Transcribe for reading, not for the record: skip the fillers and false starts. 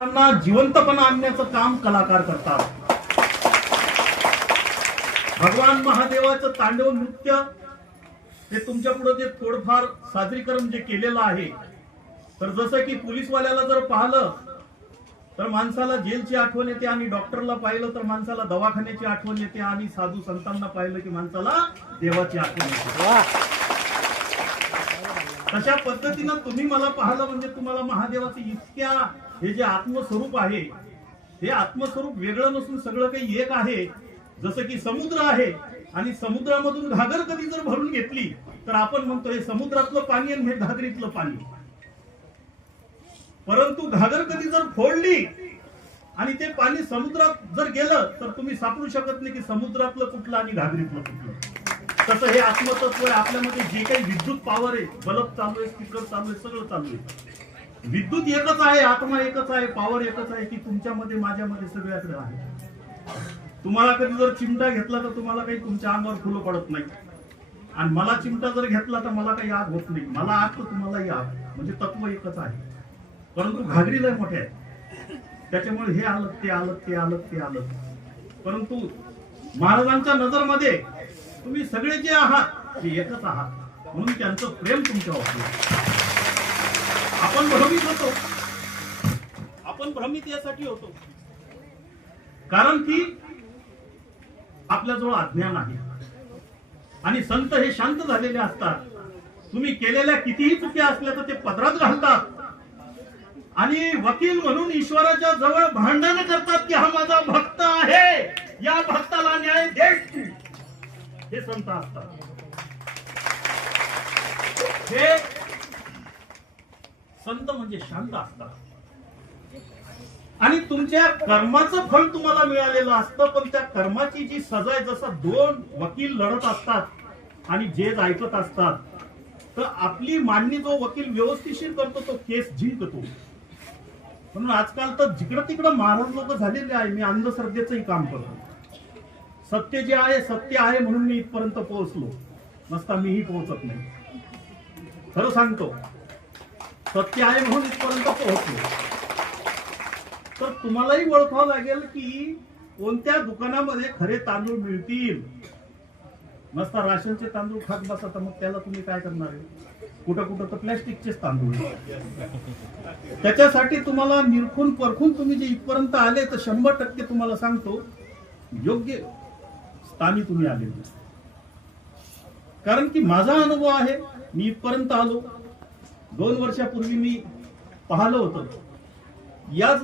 त्यांना जिवंतपणा आणण्याचं काम कलाकार करतात. भगवान महादेवाचं तांडव नृत्य हे तुमच्या पुढे जे थोडंफार सादरीकरण जे केलेलं आहे, तर जसं की पोलीसवाल्याला जर पाहिलं तर माणसाला जेलची आठवण येते, आणि डॉक्टरला पाहिलं तर माणसाला दवाखान्याची आठवण येते, आणि साधू संतांना पाहिलं की माणसाला देवाची आठवण येते. तशा पद्धतीनं तुम्ही मला पाहिलं म्हणजे तुम्हाला महादेवाचं इतक्या हे जे आत्मस्वरूप आहे, हे आत्मस्वरूप वेगळं नसून सगळं काही एक आहे. जसं की समुद्र आहे, आणि समुद्रामधून घागर कधी जर भरून घेतली तर आपण म्हणतो हे समुद्रातलं पाणी आणि हे घागरीतलं पाणी. परंतु घागर कधी जर फोडली आणि ते पाणी समुद्रात जर गेलं तर तुम्ही सापडू शकत नाही की समुद्रातलं कुठलं आणि घागरीतलं कुठलं. तसं हे आत्मतत्व आहे. आपल्यामध्ये जे काही विद्युत पॉवर आहे, बल्ब चालू आहे, स्पीकर चालू आहे, सगळं चालू आहे. विद्युत एकच आहे, आत्मा एकच आहे, पॉवर एकच आहे, की तुमच्यामध्ये माझ्यामध्ये सगळ्याकडे आहे. तुम्हाला कधी जर चिमटा घेतला तर तुम्हाला काही तुमच्या अंगावर फुलं पडत नाही, आणि मला चिमटा जर घेतला तर मला काही आग होत नाही. मला आग तर तुम्हालाही आग, म्हणजे तत्व एकच आहे. परंतु घागरी लय मोठे आहे, त्याच्यामुळे हे आलं ते आलं ते आलं ते आलं. परंतु महाराजांच्या नजरमध्ये तुम्ही सगळे जे आहात ते एकच आहात, म्हणून त्यांचं प्रेम तुमच्यावर होतं. आपण भ्रमित होतो, आपण भ्रमित यासाठी होतो कारण की आपल्याजवळ अज्ञान आहे, आणि संत हे शांत झालेले असतात. तुम्ही केलेल्या कितीही चुक्या असल्या तर ते पदरात घालतात, आणि वकील म्हणून ईश्वराच्या जवळ भांडण करतात की हा माझा भक्त आहे, या भक्ताला न्याय दे. हे संत असतात. हे संत म्हणजे शांत असतात, आणि तुमच्या कर्माचं फळ तुम्हाला मिळालेलं असतं. पण त्या कर्माची जी सजा आहे, जसा दोन वकील लढत असतात आणि जज ऐकत असतात, तर आपली मांडणी जो वकील व्यवस्थिशीर करतो तो केस जिंकतो. म्हणून आजकाल तर जिकडं तिकडं महाराज लोक झालेले आहे. मी अंधश्रद्धेचंही काम करतो. सत्य जे आहे सत्य आहे म्हणून मी इथपर्यंत पोहोचलो, नसता मीही पोहोचत नाही. खरं सांगतो, सत्य आहे म्हणून इथपर्यंत पोहोचलो. तर तुम्हालाही ओळखावं लागेल की कोणत्या दुकानामध्ये खरे तांदूळ मिळतील. नसता राशनचे तांदूळ खात बसा तर मग त्याला तुम्ही काय करणार आहे? कुठं कुठं तर प्लॅस्टिकचेच तांदूळ. त्याच्यासाठी तुम्हाला निरखून परखून तुम्ही जे इथपर्यंत आले तर 100% तुम्हाला सांगतो योग्य स्थानी तुम्ही आले. कारण की माझा अनुभव आहे, मी इथपर्यंत आलो. 2 वर्षापूर्वी मी पाहिलं होतं याच